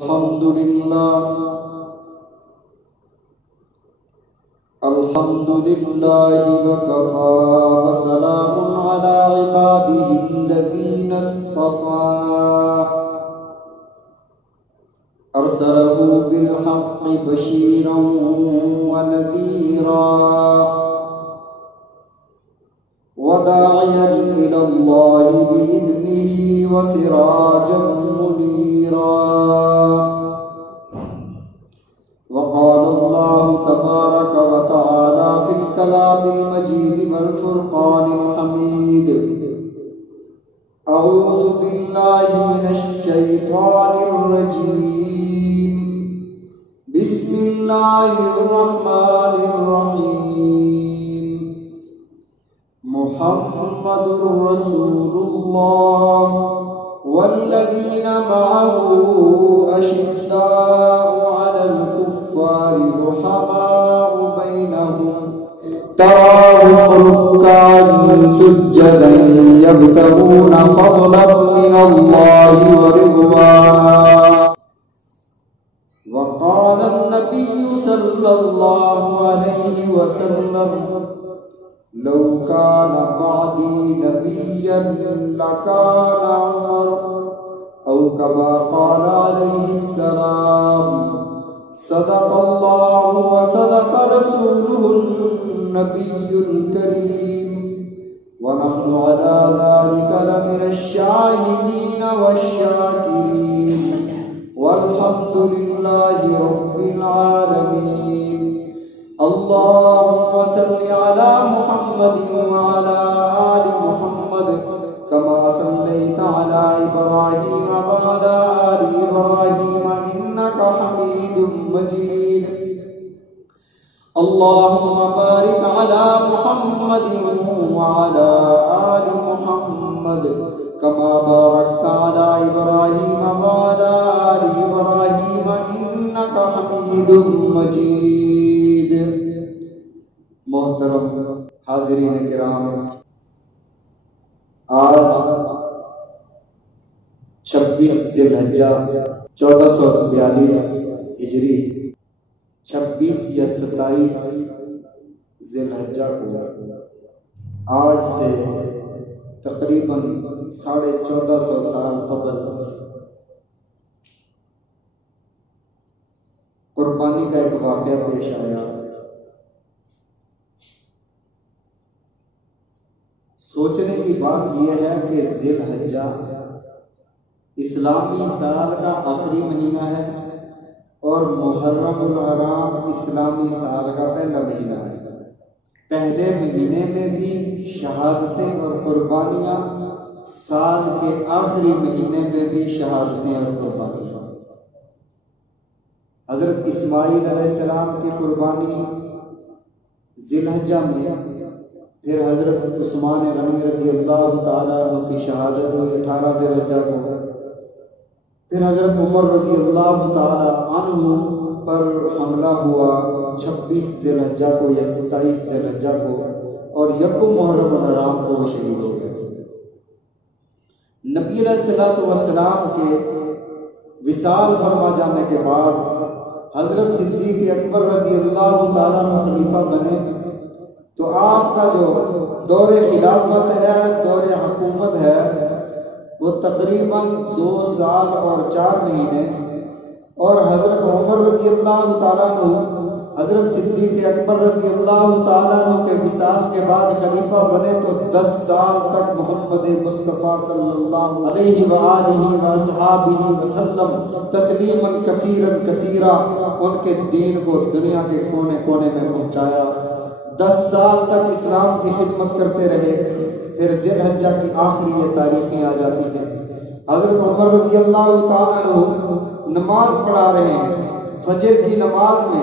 الحمد لله وكفى وسلام على عباده الذين اصطفى أرسله بالحق بشيرا ونذيرا وداعيا إلى الله بإذنه وسراجا منيرا. وقال الله تبارك وتعالى في الكلام المجيد والفرقان الحميد: أعوذ بالله من الشيطان الرجيم. بسم الله الرحمن الرحيم. محمد رسول الله والذين معه أشداء على الكفار رحماء بينهم تراهم ركعا سجدا يبتغون فضلا من الله ورضوانا. وقال النبي صلى الله عليه وسلم: لو كان بعدي نبيا لكان عمر، أو كما قال عليه السلام. صدق الله وصدق رسوله النبي الكريم، ونحن على ذلك لمن الشاهدين والشاكرين، والحمد لله رب العالمين. اللهم صل على محمد وعلى آل محمد كما صليت على إبراهيم وعلى آل إبراهيم إنك حميد مجيد. اللهم بارك على محمد وعلى آل محمد كما باركت على إبراهيم وعلى آل إبراهيم إنك حميد مجيد. محترم حاضرین کرام، آج 26 ذی الحجہ 1442 ہجری 26 یا 27 ذی الحجہ کو آج سے تقریباً 1450 سال قبل قربانی کا ایک واقعہ پیش آیا. سوچنے کی بات یہ ہے کہ ذی الحجہ اسلامی سال کا آخری مہینہ ہے اور محرم الحرام اسلامی سال کا پہلا مہینہ ہے. پہلے مہینے میں بھی شہادتیں اور قربانیاں، سال کے آخری مہینے میں بھی شہادتیں اور قربانیاں. حضرت اسماعیل علیہ السلام کی قربانی ذی الحجہ میں، پھر حضرت عثمان غنی رضی اللہ تعالیٰ عنہ کی شہادت ہوئی 18 ذی الحجہ کو، پھر حضرت عمر رضی اللہ تعالیٰ عنہ پر حملہ ہوا 26 ذی الحجہ کو یا 27 ذی الحجہ کو، اور یکم محرم الحرام کو وہ شہید ہو گئے. نبی علیہ السلام کے وصال فرما جانے کے بعد حضرت صدیق اکبر رضی اللہ تعالیٰ عنہ خلیفہ بنے، تو آپ کا جو دور خلافت ہے، دور حکومت ہے، وہ تقریباً 2 سال اور 4 مہینے، اور حضرت عمر رضی اللہ تعالیٰ عنہ حضرت صدیق اکبر رضی اللہ تعالیٰ عنہ کے وصال کے بعد خلیفہ بنے تو 10 سال تک محمد مصطفیٰ صلی اللہ علیہ وآلہ وصحابہ وسلم تسلیما کثیرا کثیرا ان کے دین کو دنیا کے کونے کونے میں پہنچایا. 10 سال تک اسلام کی خدمت کرتے رہے. پھر ذی الحجہ کی آخری یہ تاریخیں آ جاتی ہیں. حضرت عمر رضی اللہ تعالیٰ عنہ نماز پڑھا رہے ہیں. فجر کی نماز میں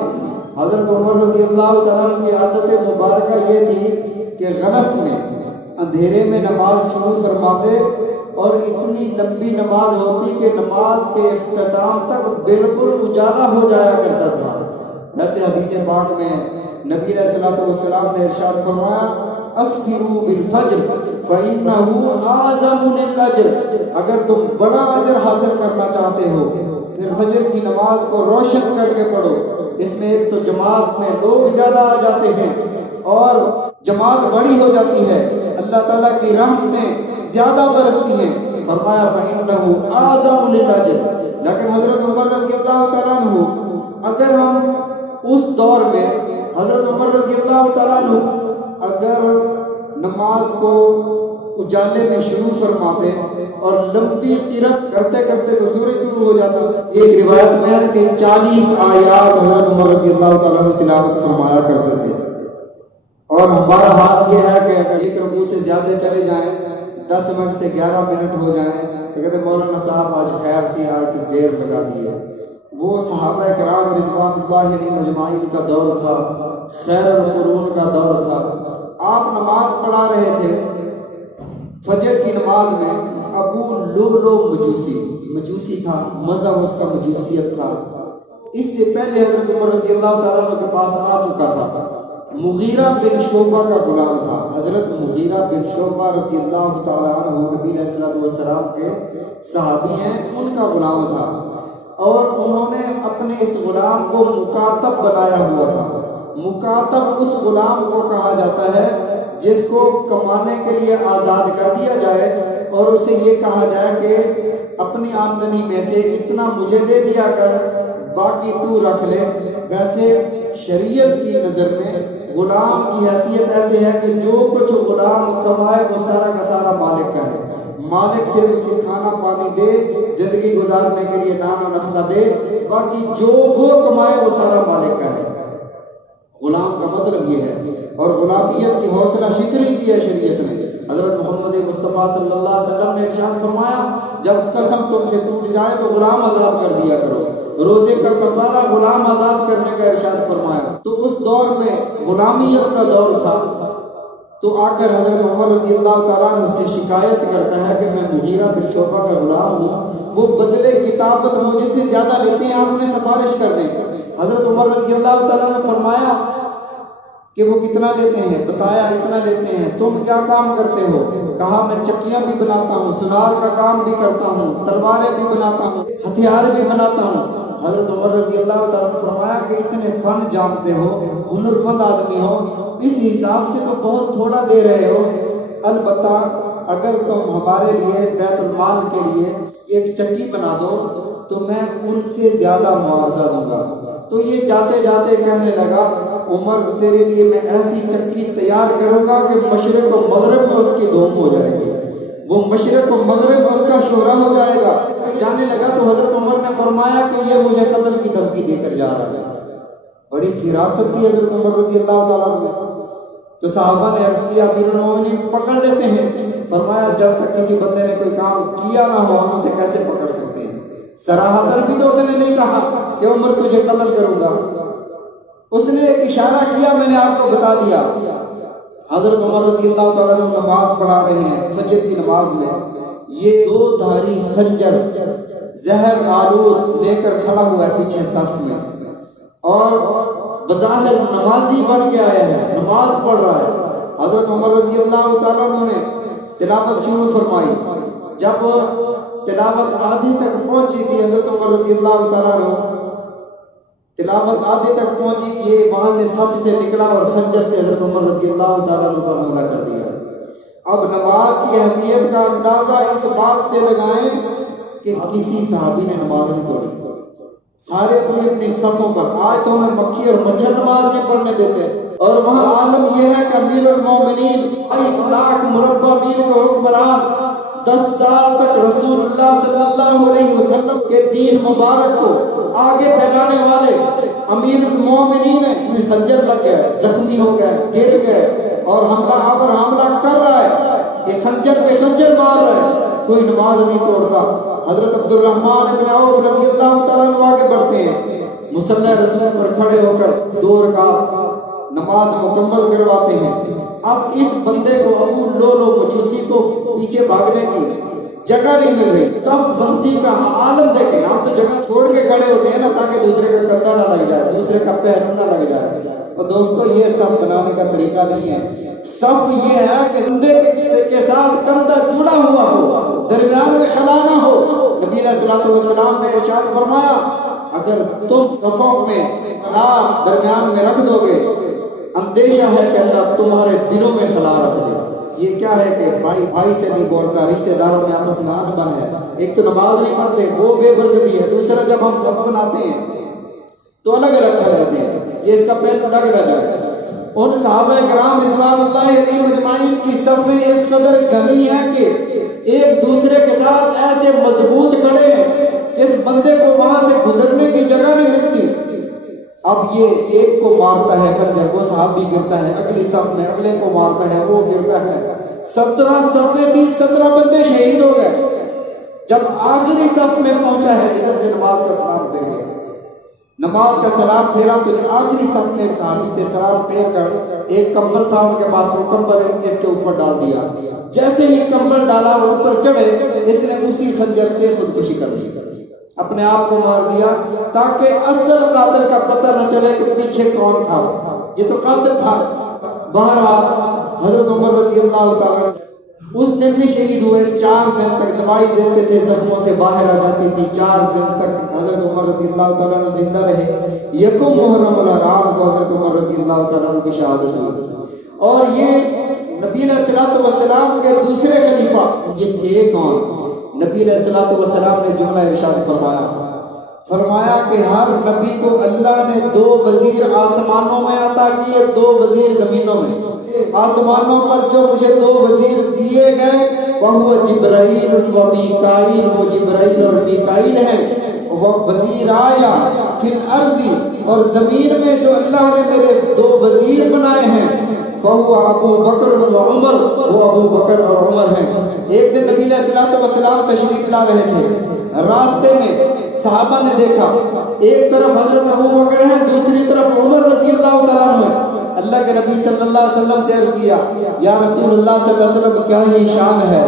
حضرت عمر رضی اللہ تعالیٰ عنہ کی عادت مبارکہ یہ تھی کہ غلس میں اندھیرے میں نماز شروع فرماتے، اور اتنی لمبی نماز ہوتی کہ نماز کے اختتام تک بالکل اجالا ہو جایا کرتا تھا. ویسے حدیث پاک میں نبی علیہ السلام نے ارشاد فرمایا: اسفروا بالفجر فإنه أعظم للأجر. اگر تم بڑا اجر حاصل کرنا چاہتے ہو پھر فجر کی نماز کو روشن کر کے پڑھو۔ اس میں ایک تو جماعت میں لوگ زیادہ آ جاتے ہیں اور جماعت بڑی ہو جاتی ہے، اللہ تعالیٰ کی رحمتیں زیادہ برستی ہیں۔ فرمایا فَإِنَّهُ أَعْظَمُ لِلْأَجْرِ، لیکن حضرت عمر رضی اللہ تعالیٰ عنہ، اگر ہم اس دور میں حضرت عمر رضی اللہ تعالیٰ عنہ اگر نماز کو اجالے میں شروع فرماتے اور لمبی قرات کرتے کرتے تو سورج دور ہو جاتا۔ ایک روایت میں ہے کہ 40 آیات حضرت عمر رضی اللہ تعالیٰ عنہ تلاوت فرمایا کرتے تھے، اور ہمارا حال یہ ہے کہ اگر ایک رکوع سے زیادہ چلے جائیں، 10 منٹ سے 11 منٹ ہو جائیں تو کہتے مولانا صاحب آج خیر تھی، آج کی دیر لگا دی ہے۔ وہ صحابہ کرام رضوان اللہ علیہم اجمعین کا دور تھا، خیر القرون کا دور تھا۔ آپ نماز پڑھا رہے تھے فجر کی نماز میں، ابو لؤلؤ مجوسی تھا، مذہب اس کا مجوسیت تھا۔ اس سے پہلے حضرت عمر رضی اللہ تعالیٰ عنہ کے پاس آ چکا تھا، مغیرہ بن شعبہ کا غلام تھا۔ حضرت مغیرہ بن شعبہ رضی اللہ تعالیٰ عنہ نبی علیہ الصلوۃ والسلام کے صحابی ہیں، ان کا غلام تھا، اور انہوں نے اپنے اس غلام کو مکاتب بنایا ہوا تھا۔ مکاتب اس غلام کو کہا جاتا ہے جس کو کمانے کے لیے آزاد کر دیا جائے اور اسے یہ کہا جائے کہ اپنی آمدنی میں سے اتنا مجھے دے دیا کر، باقی تو رکھ لے۔ ویسے شریعت کی نظر میں غلام کی حیثیت ایسے ہے کہ جو کچھ غلام کمائے وہ سارا کا سارا مالک کا ہے، مالک سے اسے کھانا پانی دے، زندگی گزارنے کے لیے نان و نفقہ دے، باقی جو وہ کمائے وہ سارا مالک کا ہے۔ غلام کا مطلب یہ ہے، اور غلامیت کی حوصلہ شکنی کی ہے شریعت نے۔ حضرت محمد مصطفیٰ صلی اللہ علیہ وسلم نے ارشاد فرمایا جب قسم تم سے ٹوٹ جائے تو غلام آزاد کر دیا کرو۔ روزے کا کفارہ غلام آزاد کرنے کا ارشاد فرمایا۔ تو اس دور میں غلامیت کا دور تھا، تو آ کر حضرت عمر رضی اللہ تعالیٰ عنہ سے شکایت کرتا ہے کہ میں مغیرہ بن شعبہ کا غلام ہوں، وہ بدلے کتابت مجھ سے زیادہ لیتے ہیں، آپ نے سفارش کر دیں۔ حضرت عمر رضی اللہ تعالیٰ نے فرمایا کہ وہ کتنا لیتے ہیں؟ بتایا اتنا لیتے ہیں۔ تم کیا کام کرتے ہو؟ کہا میں چکیاں بھی بناتا ہوں، سنار کا کام بھی کرتا ہوں، تلواریں بھی بناتا ہوں، ہتھیار بھی بناتا ہوں۔ حضرت عمر رضی اللہ تعالیٰ نے فرمایا کہ اتنے فن جانتے ہو، ہنرمند آدمی ہو، اس حساب سے تو بہت تھوڑا دے رہے ہو۔ البتہ اگر تم ہمارے لیے بیت المال کے لیے ایک چکی بنا دو تو میں ان سے زیادہ معاوضہ دوں گا۔ تو یہ جاتے جاتے کہنے لگا عمر تیرے لیے میں ایسی چکی تیار کروں گا کہ مشرق و مغرب میں اس کی دھوم ہو جائے گی، وہ مشرق و مغرب میں اس کا شہرا ہو جائے گا۔ جانے لگا تو حضرت عمر نے فرمایا کہ یہ مجھے قتل کی دھمکی دے کر جا رہا ہے۔ بڑی فراست تھی حضرت عمر رضی اللہ تعالیٰ عنہ۔ تو صحابہ نے عرض کیا امیر المومنین پکڑ لیتے ہیں۔ فرمایا جب تک کسی بندے نے کوئی کام کیا نہ ہو ہم اسے کیسے پکڑ سکتے ہیں؟ صراحتاً بھی تو اس نے نہیں کہا کہ عمر تجھے قتل کروں گا، اس نے ایک اشارہ کیا، میں نے آپ کو بتا دیا۔ حضرت عمر رضی اللہ تعالیٰ عنہ نماز پڑھا رہے ہیں فجر کی نماز میں، یہ 2 دھاری خنجر زہر آلود لے کر کھڑا ہوا ہے پیچھے صف میں، اور بظاہر نمازی بن کے آیا ہے، نماز پڑھ رہا ہے۔ حضرت عمر رضی اللہ تعالیٰ عنہ نے تلاوت شروع فرمائی۔ جب تلاوت آدھی تک پہنچی تھی، حضرت عمر رضی اللہ تعالیٰ عنہ تلاوت آدھے تک پہنچی، یہ وہاں سے صف سے نکلا اور خنجر سے حضرت عمر رضی اللہ تعالیٰ عنہ پر حملہ کر دیا۔ اب نماز کی اہمیت کا اندازہ اس بات سے لگائیں کہ کسی صحابی نے نماز نہیں توڑی، سارے اپنی اپنی صفوں پر۔ آج تو ہمیں مکھی اور مچھر نماز نہیں پڑھنے دیتے، اور وہاں عالم یہ ہے کہ امیر المومنین 22 لاکھ مربع میل کا حکمران 10 سال تک رسول اللہ صلی اللہ علیہ وسلم کے دین مبارک کو آگے پھیلانے والے امیر المومنین ہیں، خنجر لگ گئے، زخمی ہو گئے، گر گئے، اور حملہ کر رہا ہے کہ خنجر پہ خنجر مار رہا ہے، کوئی نماز نہیں توڑتا۔ حضرت عبد الرحمن بن عوف رضی اللہ تعالیٰ عنہ آگے بڑھتے ہیں، مصلی رسول پر کھڑے ہو کر 2 رکعت نماز مکمل کرواتے ہیں۔ اب اس بندے کو ابو لؤلؤ مجوسی کو پیچھے بھاگنے کی جگہ نہیں مل رہی۔ سب بندی کا عالم دیکھیں، آپ تو جگہ چھوڑ کے کھڑے ہوتے ہیں نا تاکہ دوسرے کا کندھا نہ لگ جائے، دوسرے کا پہلو نہ لگ جائے۔ اور دوستو یہ سب بنانے کا طریقہ نہیں ہے، سب یہ ہے کہ بندے کے ساتھ کندھا جڑا ہوا ہو، درمیان میں خلا نہ ہو، نبی علیہ الصلوۃ والسلام نے ارشاد فرمایا اگر تم صفوں میں خلا درمیان میں رکھ دو گے اندیشہ ہے کہ اللہ تمہارے دلوں میں خلا رکھ دے۔ یہ کیا ہے کہ بھائی بھائی سے نہیں بولتا، رشتہ داروں میں آپس میں آنکھ بن ہے، ایک تو نماز نہیں پڑھتے وہ بے برکتی ہے، دوسرا جب ہم صف بناتے ہیں تو الگ الگ کھڑے رہتے ہیں، یہ اس کا پہلو لگ نہ جائے۔ ان صحابہ کرام رضوان اللہ علیہم اجمعین کی صف میں اس قدر گھنی ہے کہ ایک دوسرے کے ساتھ ایسے مضبوط کھڑے ہیں کہ اس بندے کو وہاں سے گزرنے کی جگہ نہیں ملتی۔ اب یہ ایک کو مارتا ہے خنجر، وہ صحابی گرتا ہے، اگلی صف میں اگلے کو مارتا ہے، وہ گرتا ہے، 17 صفیں تھی، 17 بندے شہید ہو گئے۔ جب آخری صف میں پہنچا ہے ادھر سے نماز کا سلام پھیر گیا، نماز کا سلام پھیرا تو آخری صف میں ایک صحابی تھے، سلام پھیر کر ایک کمبل تھا ان کے پاس، وہ کمبل اس کے اوپر ڈال دیا، جیسے ہی کمبل ڈالا وہ اوپر چڑھے اس نے اسی خنجر سے خودکشی کر لی، اپنے آپ کو مار دیا تاکہ اصل قاتل کا پتہ نہ چلے کہ پیچھے کون تھا، یہ تو قاتل تھا۔ بہرحال حضرت عمر رضی اللہ تعالیٰ اس دن بھی شہید ہوئے، 4 دن تک دوائی دیتے تھے، زخموں سے باہر آ جاتی تھی، 4 دن تک حضرت عمر رضی اللہ تعالیٰ عنہ زندہ رہے۔ یکم محرم الحرام کو حضرت عمر رضی اللہ تعالیٰ عنہ کی شہادت ہوئی۔ اور یہ نبی علیہ الصلوۃ والسلام کے دوسرے خلیفہ یہ تھے کون؟ نبی علیہ الصلوۃ والسلام نے جملہ ارشاد فرمایا کہ ہر نبی کو اللہ نے 2 وزیر آسمانوں میں عطا کیے، 2 وزیر زمینوں میں۔ آسمانوں پر جو مجھے 2 وزیر دیے گئے وہ جبرائیل و میکائیل، وہ جبرائیل اور میکائیل ہیں، وہ وزیر آیا فی الارض، اور زمین میں جو اللہ نے میرے 2 وزیر بنائے ہیں وہ ابو بکر و عمر، وہ ابو بکر اور عمر ہیں۔ ایک دن نبی علیہ الصلوۃ والسلام تشریف لا رہے تھے، راستے میں صحابہ نے دیکھا ایک طرف حضرت ابو بکر ہے، دوسری طرف عمر رضی اللہ تعالیٰ عنہ۔ اللہ کے نبی صلی اللہ علیہ وسلم سے عرض کیا یا رسول اللہ صلی اللہ علیہ وسلم کیا ہی شان ہے،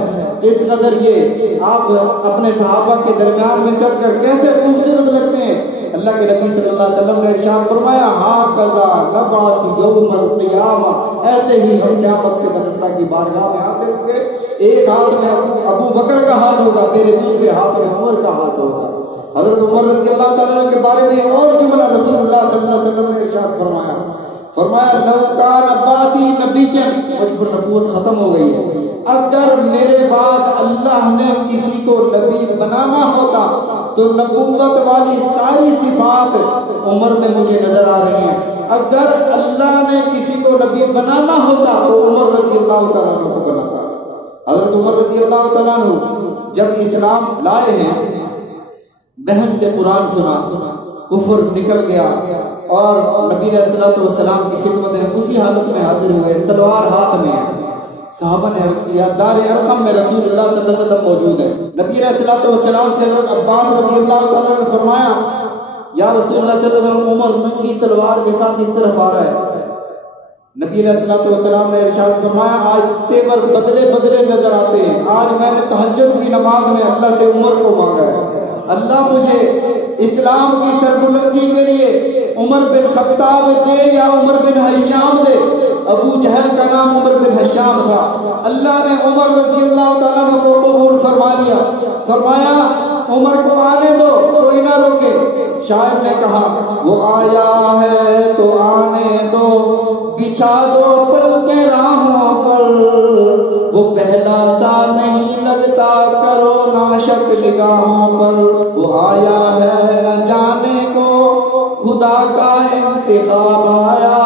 اس قدر یہ آپ اپنے صحابہ کے درمیان میں چل کر کیسے خوبصورت لگتے ہیں۔ اللہ کے نبی صلی اللہ علیہ وسلم نے ارشاد فرمایا ہاکذا نبعث یوم القیامہ، ایسے ہی ہم قیامت کے دن اللہ کی بارگاہ میں حاضر ہوں گے، ایک ہاتھ میں ابو بکر کا ہاتھ ہوگا، میرے دوسرے ہاتھ میں عمر کا ہاتھ ہوگا۔ حضرت عمر رضی اللہ تعالیٰ کے بارے میں اور جملہ رسول اللہ صلی اللہ علیہ وسلم نے ارشاد فرمایا لو کان بعدی نبی کے، مجھ پر نبوت ختم ہو گئی ہے، اگر میرے بعد اللہ نے کسی کو نبی بنانا ہوتا تو نبوت والی ساری صفات عمر میں مجھے نظر آ رہی ہیں، اگر اللہ نے کسی کو نبی بنانا ہوتا تو عمر رضی اللہ تعالیٰ عنہ کو بناتا۔ حضرت عمر رضی اللہ تعالیٰ عنہ جب اسلام لائے ہیں، بہن سے قرآن سنا، کفر نکل گیا اور نبی علیہ الصلوۃ والسلام کی خدمت میں اسی حالت میں حاضر ہوئے، تلوار ہاتھ میں ہے۔ صحابہ نے عرض کیا دار ارقم میں رسول اللہ صلی اللہ علیہ وسلم موجود ہے۔ نبی علیہ الصلوۃ والسلام سے حضرت عباس رضی اللہ تعالیٰ نے فرمایا یا رسول اللہ صلی اللہ علیہ وسلم عمر ننگی تلوار کے ساتھ اس طرف آ رہا ہے۔ نبی علیہ الصلوۃ والسلام نے ارشاد فرمایا آج تیور بدلے بدلے نظر آتے ہیں، آج میں نے تہجد کی نماز میں اللہ سے عمر کو مانگا ہے، اللہ مجھے اسلام کی سربلندی کے لیے عمر بن خطاب دے یا عمر بن ہشام دے۔ ابو جہل کا نام عمر بن ہشام تھا، اللہ نے عمر رضی اللہ تعالیٰ عنہ کو قبول فرما لیا، فرمایا عمر کو آنے دو، کوئی نہ روکے۔ شاعر نے کہا وہ آیا ہے تو آنے دو، بچھا دو پل کے راہوں پر، وہ پہلا سا نہیں لگتا کرو نہ شک نگاہوں پر، وہ آیا ہے نہ جانے کو خدا کا انتخاب آیا،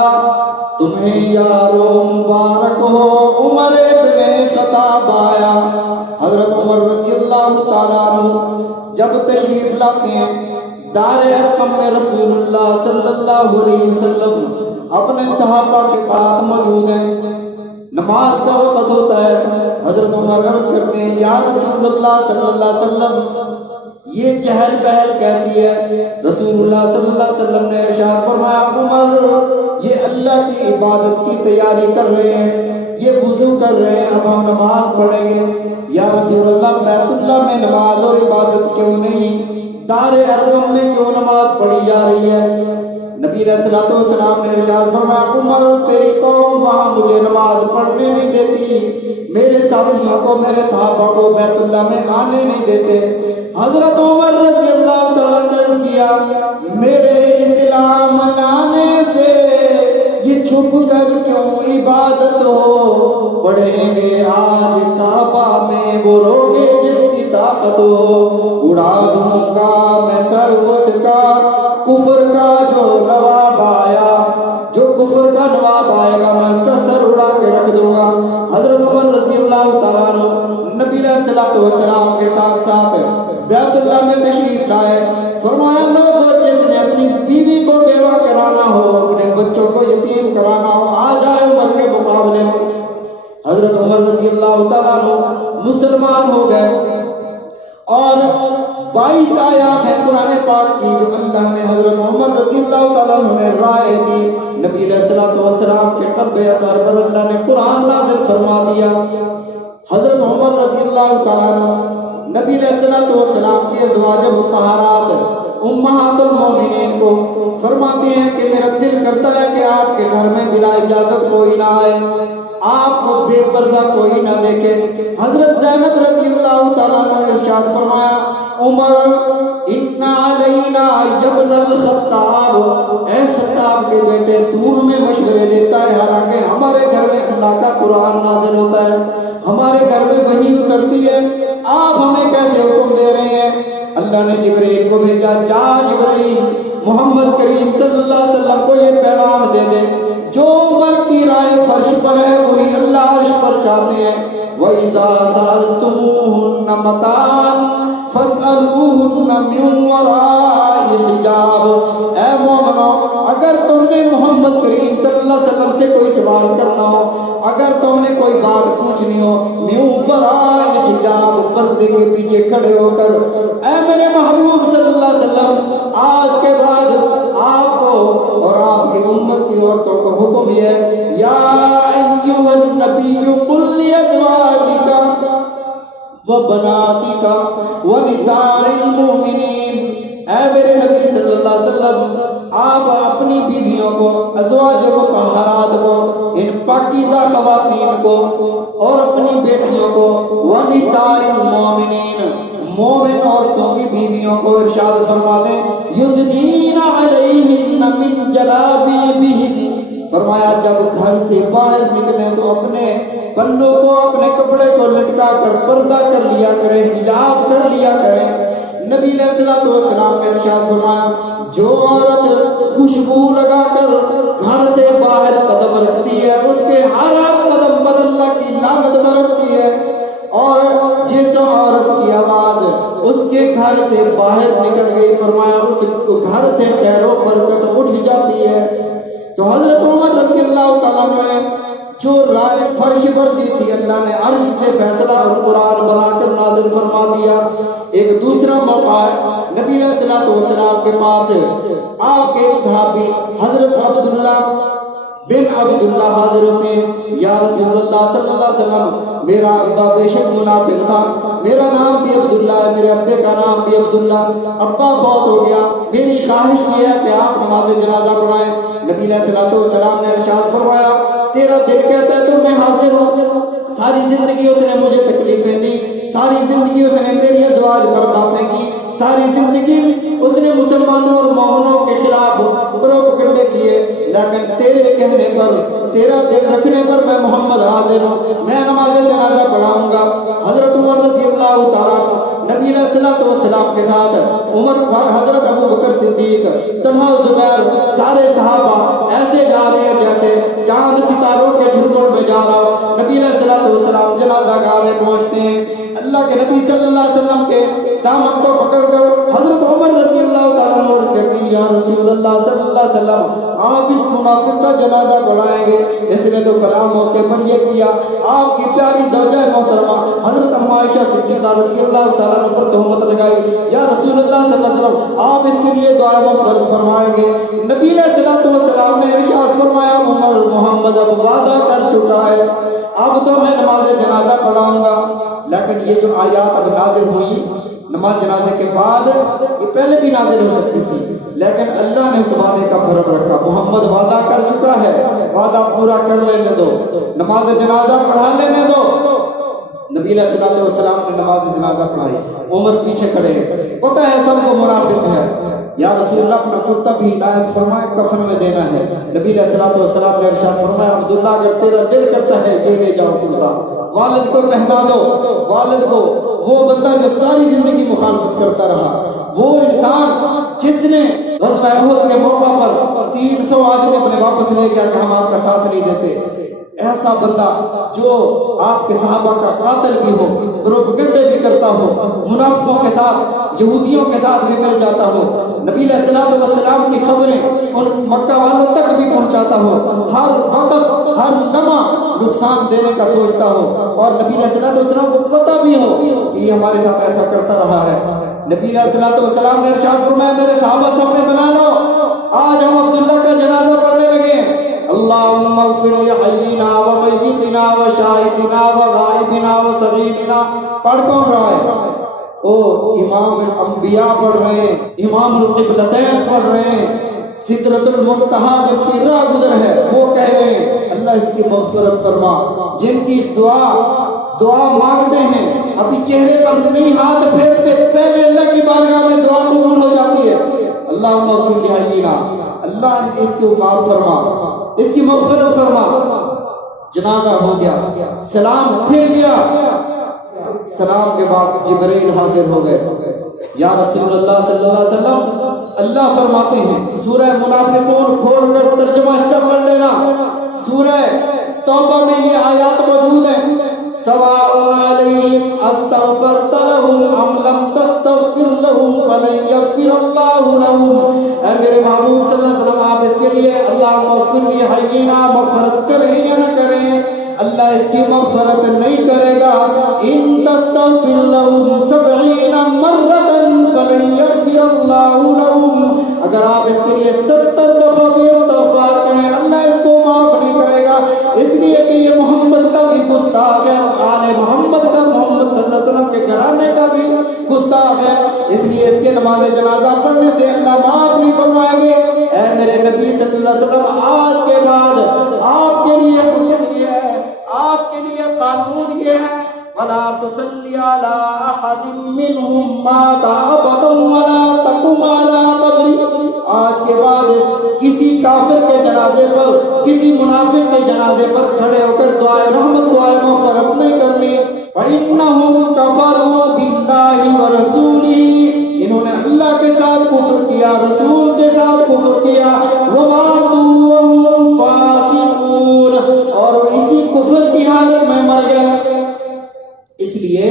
تمہیں یارو مبارک ہو عمر ابن خطاب آیا۔ حضرت عمر رضی اللہ تعالیٰ عنہ جب تشریف لاتے ہیں دار ارقم میں، رسول اللہ صلی اللہ علیہ وسلم اپنے صحابہ کے ساتھ موجود ہیں، نماز کا وقت ہوتا ہے۔ حضرت عمر عرض کرتے ہیں یا رسول اللہ صلی اللہ علیہ وسلم یہ چہل پہل کیسی ہے؟ رسول اللہ صلی اللہ علیہ وسلم نے ارشاد فرمایا عمر یہ اللہ کی عبادت کی تیاری کر رہے ہیں، یہ وضو کر رہے ہیں، اب ہم نماز پڑھیں گے۔ یا رسول اللہ بیت اللہ میں نماز اور عبادت کیوں نہیں، دار ارقم میں کیوں نماز پڑھی جا رہی ہے؟ نبی علیہ الصلوۃ والسلام نے ارشاد فرمایا عمر تیری قوم وہاں مجھے نماز پڑھنے نہیں دیتی، میرے ساتھیوں کو میرے صحابہ کو بیت اللہ میں آنے نہیں دیتے۔ حضرت عمر رضی اللہ تعالیٰ نے عرض کیا میرے اسلام لانے سے یہ چھپ کر کیوں عبادت ہو، پڑھیں گے آج کعبہ میں وہ روگے جس کی طاقت ہو، اڑا دوں گا میں سر اس کا کفر کا جو نواب آیا، جو کفر کا نواب آئے گا میں اس کا سر اڑا کے رکھ دوں گا۔ حضرت عمر رضی اللہ تعالیٰ عنہ نبی علیہ الصلوۃ والسلام کے ساتھ ساتھ بیت اللہ میں تشریف لائے۔ فرمایا لوگوں جس نے اپنی بیوی کو بیوہ کرانا ہو، اپنے بچوں کو یتیم کرانا ہو، آ جائے عمر کے مقابلے میں۔ حضرت عمر رضی اللہ تعالیٰ عنہ مسلمان ہو گئے اور 22 آیات ہیں قرآن پاک کی جو اللہ نے حضرت عمر رضی اللہ تعالیٰ عنہ نے رائے دی۔ نبی علیہ الصلوۃ والسلام کے قلب اطہر پر اللہ نے قرآن نازل فرما دیا۔ حضرت عمر رضی اللہ تعالیٰ عنہ نبی علیہ الصلوۃ والسلام کی ازواج مطہرات امہات المومنین کو فرماتے ہیں کہ میرا دل کرتا ہے کہ آپ کے گھر میں بلا اجازت کوئی نہ آئے، آپ کو بے پردہ کوئی نہ دیکھے۔ حضرت زینب رضی اللہ تعالیٰ نے ارشاد فرمایا عمر ان علینا ابن الخطاب، اے خطاب کے بیٹے تو ہمیں مشورے دیتا ہے، حالانکہ ہمارے گھر میں اللہ کا قرآن نازل ہوتا ہے، ہمارے گھر میں وحی اترتی ہے، آپ ہمیں کیسے حکم دے رہے ہیں؟ اللہ نے جبرائیل کو بھیجا، جا جبرائیل محمد کریم صلی اللہ علیہ وسلم کو یہ پیغام دے دے جو عمر کی رائے فرش پر ہے وہی اللہ عرش پر چاہتے ہیں۔ وَإِذَا سَأَلْتُمُوهُنَّ مَتَاعًا فَاسْأَلُوهُنَّ مِنْ وَرَاءِ حِجَابٍ، اے مومنو اگر تم نے محمد کریم صلی اللہ علیہ وسلم سے کوئی سوال کرنا ہو، اگر تم نے کوئی بات پوچھنی ہو، مِنْ وَرَاءِ حِجَابٍ، پردے کے پیچھے کھڑے ہو کر، اے میرے محبوب صلی اللہ علیہ وسلم آج کے بعد آپ کو اور آپ کی امت کی عورتوں کو حکم یہ ہے یا ایھا النبی قل لازواجک وبناتک ونساء المؤمنین، اے میرے نبی صلی اللہ علیہ وسلم آپ اپنی بیویوں کو، ازواج مطہرات کو، ان پاکیزہ خواتین کو اور اپنی بیٹیوں کو، ونساء المؤمنین مومن عورتوں کی بیویوں کو ارشاد فرما دیں یدنین علیہن من جلابیبہن، فرمایا جب گھر سے باہر نکلیں تو اپنے پلوں کو اپنے کپڑے کو لٹکا کر پردہ کر لیا کریں، حجاب کر لیا کریں۔ نبی علیہ الصلوۃ والسلام نے ارشاد فرمایا جو عورت خوشبو لگا کر گھر سے باہر قدم رکھتی ہے اس کے ہر قدم پر اللہ کی لعنت برستی ہے، اور جس عورت کی آواز اس کے گھر سے باہر نکل گئی فرمایا اس گھر سے خیر و برکت اٹھ جاتی ہے۔ تو حضرت عمر رضی اللہ تعالیٰ نے جو رائے فرش پر دی تھی اللہ نے عرش سے فیصلہ اور قرآن بنا کر نازل فرما دیا۔ ایک دوسرا موقع ہے نبی علیہ الصلوۃ والسلام کے پاس آپ کے ایک صحابی حضرت عبداللہ بن عبداللہ حاضر ہوتے ہیں، یا رسول اللہ صلی اللہ علیہ وسلم میرا ابا بے شک منافق تھا، میرا نام بھی عبداللہ ہے، میرے ابے کا نام بھی عبداللہ، ابا فوت ہو گیا، میری خواہش یہ ہے کہ آپ نماز جنازہ پڑھائیں۔ نبی علیہ الصلوۃ والسلام نے ارشاد فرمایا تیرا دل کہتا ہے تو میں حاضر ہوں، ساری زندگی اس نے مجھے تکلیفیں دی، ساری زندگی اس نے میری ازواج پر باتیں کی، ساری زندگی اس نے مسلمانوں اور مومنوں کے خلاف پروپیگنڈے کیے، لیکن تیرے کہنے پر، تیرا دل رکھنے پر میں محمد حاضر ہوں، میں نماز جنازہ پڑھاؤں گا۔ حضرت عمر رضی اللہ تعالیٰ نبی علیہ الصلوۃ والسلام کے ساتھ عمر، حضرت ابو بکر صدیق، طلحہ زبیر، سارے صحابہ ایسے جا رہے ہیں جیسے چاند ستاروں کے جھرمٹ میں جا رہا ہو۔ نبی علیہ الصلوۃ والسلام جنازہ گاہ میں پہنچتے ہیں، اللہ کے نبی صلی اللہ علیہ وسلم کے دامن کو پکڑ کر حضرت عمر رضی اللہ تعالیٰ عنہ عرض کرتے ہیں یا رسول اللہ صلی اللہ علیہ وسلم آپ اس منافق کا جنازہ پڑھائیں گے، اس نے تو فلاں موقع پر یہ کیا، آپ کی پیاری زوجہ محترمہ حضرت عائشہ صدیقہ رضی اللہ تعالیٰ عنہ پر تہمت لگائی، یا رسول اللہ صلی اللہ علیہ وسلم آپ اس کے لیے دعا مغفرت فرمائیں گے۔ نبی علیہ الصلوۃ والسلام نے ارشاد فرمایا عمر محمد اب وعدہ کر چکا ہے، اب تو میں نماز جنازہ پڑھاؤں گا۔ لیکن یہ جو آیات اب نازل ہوئی نماز جنازے کے بعد، یہ پہلے بھی نازل ہو سکتی تھی، لیکن اللہ نے اس وعدے کا بھرم رکھا، محمد وعدہ کر چکا ہے، وعدہ پورا کر لینے دو، نماز جنازہ پڑھا لینے دو۔ نبی علیہ الصلوۃ والسلام نے نماز جنازہ پڑھائی، عمر پیچھے کھڑے ہیں، پتہ ہے سب کو منافق ہے، یا رسول اللہ اپنا کرتا بھی ہدایت فرمائے کفن میں دینا ہے۔ نبی علیہ الصلوۃ والسلام نے ارشاد فرمایا عبداللہ اگر تیرا دل کرتا ہے یہ لے جاؤ کرتا، والد کو پہنا دو، والد کو، وہ بندہ جو ساری زندگی مخالفت کرتا رہا، وہ انسان جس نے غزوہ احد کے موقع پر 300 آدمی اپنے واپس لے گیا کہ ہم آپ کا ساتھ نہیں دیتے، ایسا بندہ جو آپ کے صحابہ کا قاتل بھی ہو، پروپیگنڈے بھی کرتا ہو، منافقوں کے ساتھ، یہودیوں کے ساتھ بھی مل جاتا ہو، نبی علیہ الصلوۃ والسلام کی خبریں ان مکہ والوں تک بھی پہنچاتا ہو، ہر وقت ہر لمحہ نقصان دینے کا سوچتا ہو، اور نبی علیہ الصلوۃ والسلام کو پتہ بھی ہو کہ یہ ہمارے ساتھ ایسا کرتا رہا ہے، نبی علیہ الصلوۃ والسلام نے ارشاد فرمایا میرے صحابہ سب نے بنا لو، آج ہم عبداللہ کا جنازہ پڑھنے لگے ہیں، اللہم اغفر لحینا ومیتنا وشاہدنا وغائبنا وصغیرنا۔ پڑھ کون رہا ہے؟ او امام الانبیاء پڑھ رہے ہیں، امام القبلتین پڑھ رہے ہیں، سدرۃ المنتہا جب کی راہ گزر ہے وہ کہہ رہے ہیں اللہ اس کی مغفرت فرما، جن کی دعا مانگتے ہیں ابھی چہرے پر نہیں ہاتھ پھیرتے پہلے اللہ کی بارگاہ میں دعا قبول ہو جاتی ہے، اللہم اغفر لحینا، اللہ اس کو معاف فرما، اس کی مغفرت فرما۔ جنازہ ہو گیا، سلام پھر گیا، سلام کے بعد جبرائیل حاضر ہو گئے، یا رسول اللہ صلی اللہ علیہ وسلم اللہ فرماتے ہیں سورہ منافقون کھول کر ترجمہ اس کا پڑھ لینا، سورہ توبہ میں یہ آیات موجود ہیں، سواء علیہم استغفرت لہم ام لم تستغفر لہم فلن یغفر اللہ لہم۔ اے میرے محبوب صلی اللہ علیہ وسلم آپ اس کے لیے اللہ مغفر لحینا مغفرت کریں یا نہ کریں، اللہ اس کی مغفرت نہیں کرے گا، ان تستغفر لہم 70 مرۃ فلن یغفر اللہ لہم، اگر آپ اس کے لیے 70 دفعہ بھی استغفار کریں اللہ اس کو معاف نہیں کرے گا، اس لیے کہ یہ محمد کا بھی گستاخ ہے، آل محمد کا، محمد صلی اللہ علیہ وسلم کے گھرانے کا بھی گستاخ ہے، اس لیے اس کے نماز جنازہ پڑھنے سے اللہ معاف نہیں فرمائیں گے۔ اے میرے نبی صلی اللہ علیہ وسلم آج کے بعد آپ کے لیے حکم یہ ہے، آپ کے لیے قانون یہ ہے وَلَا تُصَلِّ عَلَىٰ أَحَدٍ مِّنْهُمْ مَاتَ أَبَدًا وَلَا تَقُمْ عَلَىٰ قَبْرِهِ، آج کے بعد کسی کافر کے جنازے پر، کسی منافق کے جنازے پر کھڑے ہو کر دعائے رحمت، دعائے مغفرت نہیں کرنی، فَإِنَّهُمْ كَفَرُوا بِاللَّهِ وَرَسُولِهِ، انہوں نے اللہ کے ساتھ کفر کیا، رسول کے ساتھ کفر کیا، وَمَاتُوا وَهُمْ فَاسِقُونَ، اور وہ اسی کفر کی حالت میں مر گئے۔ اس لیے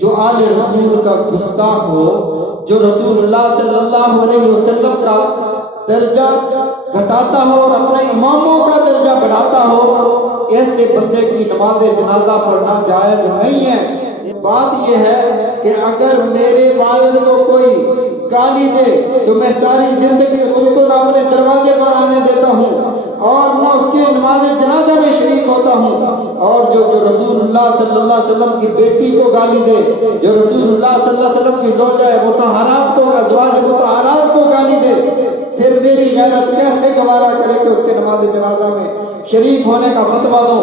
جو آل رسول کا گستاخ ہو، جو رسول اللہ صلی اللہ علیہ وسلم کا درجہ گھٹاتا ہو اور اپنے اماموں کا درجہ بڑھاتا ہو، ایسے بندے کی نماز جنازہ پڑھنا جائز نہیں ہے۔ بات یہ ہے کہ اگر میرے والد کو کوئی گالی دے تو میں ساری زندگی اس کو نہ اپنے دروازے پر آنے دیتا ہوں اور نہ اس کے نماز جنازہ میں شریک ہوتا ہوں، اور جو رسول اللہ صلی اللہ علیہ وسلم کی بیٹی کو گالی دے، جو رسول اللہ صلی اللہ علیہ وسلم کی زوجہ مطہرات کو، ازواج مطہرات کو گالی دے، پھر میری غیرت کیسے گوارا کرے کہ اس کے نماز جنازہ میں شریک ہونے کا فتویٰ دوں۔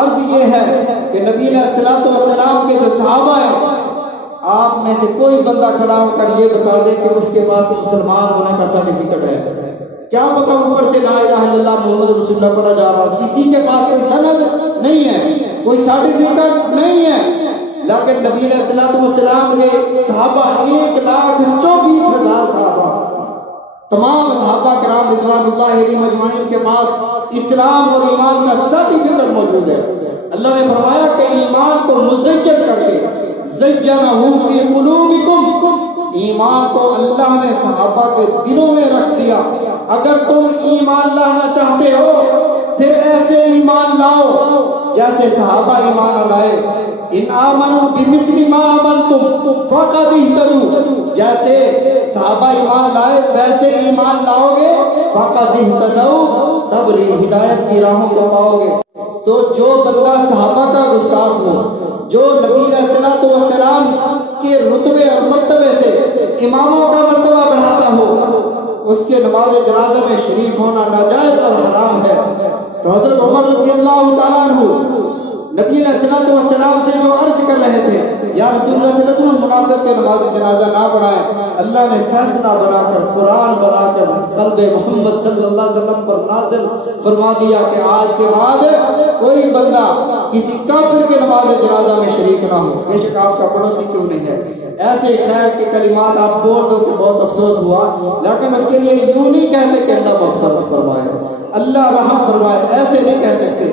عرض یہ ہے کہ نبی علیہ الصلوۃ والسلام کے جو صحابہ ہیں، آپ میں سے کوئی بندہ کھڑا ہو کر یہ بتا دے کہ اس کے پاس مسلمان ہونے کا سرٹیفکیٹ ہے، کیا پتہ اوپر سے لا الہ الا اللہ محمد رسول اللہ پڑھا جا رہا، کسی کے پاس کوئی سند نہیں ہے، کوئی سرٹیفکیٹ نہیں ہے، لیکن نبی علیہ الصلوۃ والسلام کے صحابہ 1,24,000 صحابہ، تمام صحابہ کرام رضوان اللہ علیہم اجمعین کے پاس اسلام اور ایمان کا سرٹیفکیٹ موجود ہے۔ اللہ نے فرمایا کہ ایمان کو مزین کر کے زینہ فی قلوبکم، ایمان کو اللہ نے صحابہ کے دلوں میں رکھ دیا۔ اگر تم ایمان لانا چاہتے ہو پھر ایسے ایمان لاؤ جیسے صحابہ ایمان لائے، ان آمنوا بمثل ما آمنتم فقد اہتدوا، جیسے صحابہ ایمان لائے ویسے ایمان لاؤ گے، فقد اہتدوا، تب ہدایت کی راہوں کو پاؤ گے۔ تو جو بندہ صحابہ کا گستاخ ہو، جو نبی علیہ الصلوۃ والسلام کے رتبے اور مرتبے سے اماموں کا مرتبہ بڑھاتا ہو، اس کے نماز جنازہ میں شریک ہونا ناجائز اور حرام ہے۔ تو حضرت عمر رضی اللہ تعالیٰ عنہ نبی علیہ السلام سے جو عرض کر رہے تھے یا رسول اللہ صلی اللہ علیہ وسلم منافق کے نماز جنازہ نہ پڑھائیں، اللہ نے فیصلہ بنا کر قرآن بنا کر قلب محمد صلی اللہ علیہ وسلم پر نازل فرما دیا کہ آج کے بعد کوئی بندہ کسی کافر کے نماز جنازہ میں شریک نہ ہو، بے شک آپ کا پڑوسی کیوں نہیں ہے۔ ایسے خیر کے کلمات آپ بول دو کہ بہت افسوس ہوا، لیکن اس کے لیے یوں نہیں کہتے کہ اللہ مغفرت فرمائے، اللہ رحم فرمائے، ایسے نہیں کہہ سکتے۔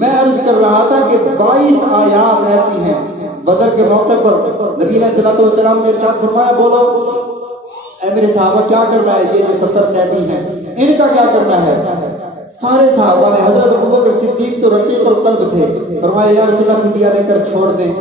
میں عرض کر رہا تھا کہ 22 آیات ایسی ہیں بدر کے موقع پر نبی علیہ الصلوۃ والسلام نے ارشاد فرمایا، بولو اے میرے صحابہ کیا کرنا ہے، یہ جو 70 قیدی ہیں ان کا کیا کرنا ہے؟ سارے صحابہ نے، حضرت ابوبکر صدیق تو رقیق القلب تھے، فرمایا یا رسول اللہ فدیہ لے کر چھوڑ دیں،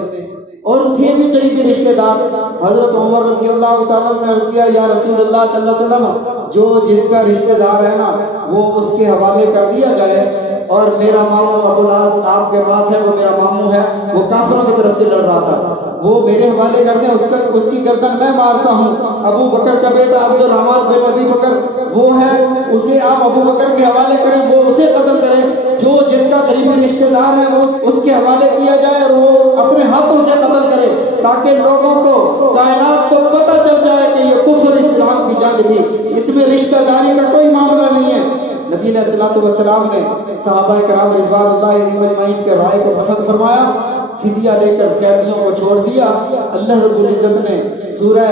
اور تھے بھی قریبی رشتے دار۔ حضرت عمر رضی اللہ تعالیٰ نے عرض کیا یا رسول اللہ صلی اللہ علیہ وسلم جو جس کا رشتے دار ہے نا وہ اس کے حوالے کر دیا جائے، اور میرا ماموں ابو العاص آپ کے پاس ہے، وہ میرا ماموں ہے، وہ کافروں کی طرف سے لڑ رہا تھا، وہ میرے حوالے کر دیں، اس کی گردن میں مارتا ہوں۔ ابو بکر کا بیٹا عبد الرحمن بن ابی بکر وہ ہے، اسے آپ ابو بکر کے حوالے کریں، وہ اسے قتل کریں، جو جس کا قریبی رشتے دار ہے وہ اس کے حوالے کیا جائے اور وہ اپنے ہاتھوں سے قتل کرے، تاکہ لوگوں کو کائنات کو پتہ چل جائے کہ یہ کفر اسلام کی جنگ تھی، اس میں رشتہ داری کا کوئی معاملہ نہیں ہے۔ نبی علیہ الصلوۃ والسلام نے صحابہ کرام رضوان اللہ علیہم اجمعین کے رائے کو پسند فرمایا، فدیہ لے کر قیدیوں کو چھوڑ دیا۔ اللہ رب العزت نے سورہ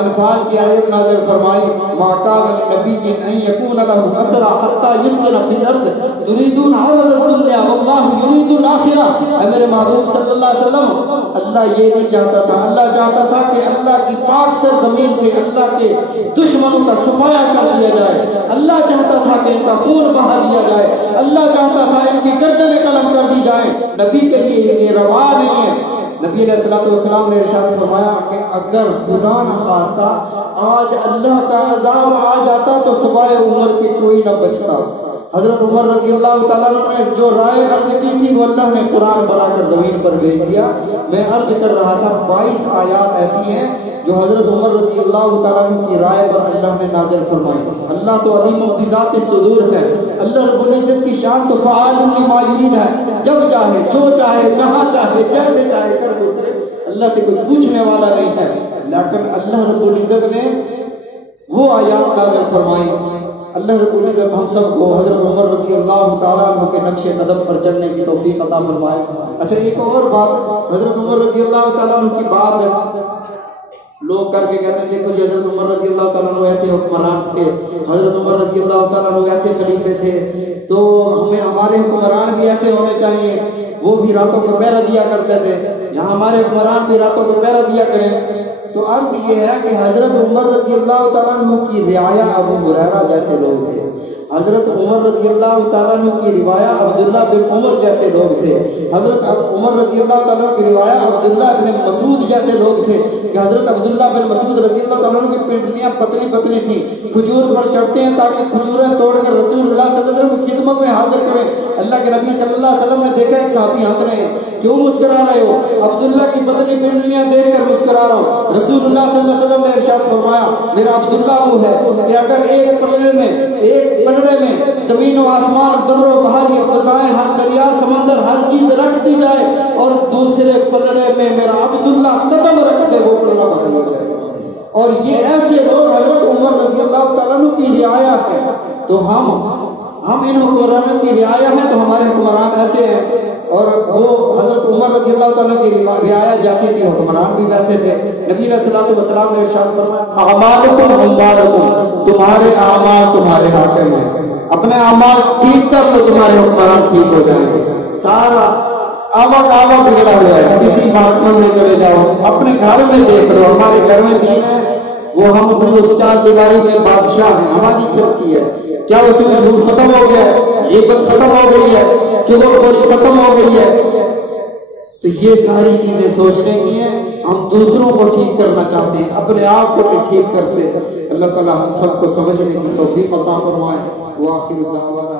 انفال کی آیت نازل فرمائی، ما کان لنبی ان یکون له اسرى حتى يسخن في الارض تريدون عرض الدنيا والله يريد الاخرہ۔ اے میرے محبوب صلی اللہ علیہ وسلم، اللہ یہ نہیں چاہتا تھا، اللہ چاہتا تھا کہ اللہ کی پاک سرزمین سے اللہ کے دشمنوں کا صفایا کر دیا جائے، اللہ چاہتا تھا کہ ان کا خون بہا دیا جائے، اللہ چاہتا تھا ان کی گردنیں قلم کر دی جائیں۔ نبی کے لیے یہ روا نہیں ہے۔ نبی علیہ الصلوۃ والسلام نے ارشاد فرمایا کہ اگر خدا نہ خواستہ آج اللہ کا عذاب آ جاتا تو سوائے عمر کے کوئی نہ بچتا۔ حضرت عمر رضی اللہ تعالیٰ عنہ نے جو رائے عرض کی تھی وہ اللہ نے قرآن بنا کر زمین پر بھیج دیا۔ میں عرض کر رہا تھا 22 آیات ایسی ہیں جو حضرت عمر رضی اللہ تعالیٰ عنہ کی رائے پر اللہ نے نازل فرمائی۔ اللہ تو علیم بذات الصدور ہے، اللہ رب العزت کی شان تو فعال لما یرید ہے، جب چاہے جو چاہے جہاں چاہے جیسے چاہے کر گزرے، اللہ سے کوئی پوچھنے والا نہیں ہے۔ لیکن اللہ رب العزت نے وہ آیات نازل فرمائی۔ اللہ رب العزت ہم سب کو حضرت عمر رضی اللہ تعالیٰ عنہ کے نقش قدم پر چلنے کی توفیق عطا فرمائے۔ اچھا ایک اور بات، حضرت عمر رضی اللہ تعالیٰ عنہ کی بات ہے، لوگ کر کے کہتے ہیں دیکھو جی حضرت عمر رضی اللہ تعالیٰ عنہ ایسے حکمران تھے، حضرت عمر رضی اللہ تعالیٰ عنہ ایسے خلیفے تھے، تو ہمیں ہمارے حکمران بھی ایسے ہونے چاہیے، وہ بھی راتوں کو پہرا دیا کرتے تھے، یہاں ہمارے حکمران بھی راتوں کو پہرا دیا کریں۔ تو عرض یہ ہے کہ حضرت عمر رضی اللہ تعالیٰ عنہ کی رعایا ابو ہریرہ جیسے لوگ تھے، حضرت عمر رضی اللہ تعالیٰ عنہ کی روایا عبداللہ بن عمر جیسے لوگ تھے، حضرت عمر رضی اللہ تعالیٰ عنہ کی روایا عبداللہ بن مسعود جیسے لوگ تھے کہ حضرت عبداللہ بن مسعود رضی اللہ تعالیٰ عنہ کی پنڈلیاں پتلی پتلی تھیں، کھجور پر چڑھتے ہیں تاکہ کھجوریں توڑ کر رسول اللہ صلی اللہ علیہ وسلم کی خدمت میں حاضر کریں۔ اللہ کے نبی صلی اللہ علیہ وسلم نے دیکھا ایک صحابی ہنس رہے ہیں، کیوں مسکرا رہے ہو؟ عبداللہ کی پتلی پنڈلیاں دیکھ کر مسکرا رہا ہوں۔ رسول اللہ صلی اللہ علیہ وسلم نے ارشاد فرمایا میرا عبداللہ وہ ہے کہ اگر ایک پلڑے میں زمین و آسمان بر و بحر یہ فضائیں ہر دریا سمندر ہر چیز رکھ دی جائے اور دوسرے پلڑے میں میرا عبداللہ قدم رکھ دے وہ پلڑا بھاری ہو جائے۔ اور یہ ایسے لوگ حضرت عمر رضی اللہ تعالیٰ عنہ کی رعایا ہے، تو ہم ان حکمرانوں کی رعایا ہیں تو ہمارے حکمران ایسے ہیں، اور وہ حضرت عمر رضی اللہ تعالیٰ کی رعایا جیسی تھی حکمران بھی ویسے تھے۔ نبی علیہ الصلوۃ والسلام نے ارشاد فرمایا اعمالکم اموالکم، تمہارے اعمال تمہارے حاکم ہیں، اپنے اعمال ٹھیک کر لو تمہارے حکمران ٹھیک ہو جائیں گے۔ سارا آوا بگڑا ہوا ہے، کسی بات میں چلے جاؤ، اپنے گھر میں دیکھ لو، ہمارے گھر میں دین ہے، وہ ہم اپنی اس چار دیواری میں بادشاہ ہیں، ہماری چلتی ہے، کیا اس میں جھوٹ ختم ہو گیا ہے، غیبت ختم ہو گئی ہے، چغلخوری ختم ہو گئی ہے؟ تو یہ ساری چیزیں سوچنے کی ہیں، ہم دوسروں کو ٹھیک کرنا چاہتے ہیں، اپنے آپ کو نہیں ٹھیک کرتے۔ اللہ تعالی ہم سب کو سمجھنے کی توفیق عطا فرمائے۔ وآخر دعوانا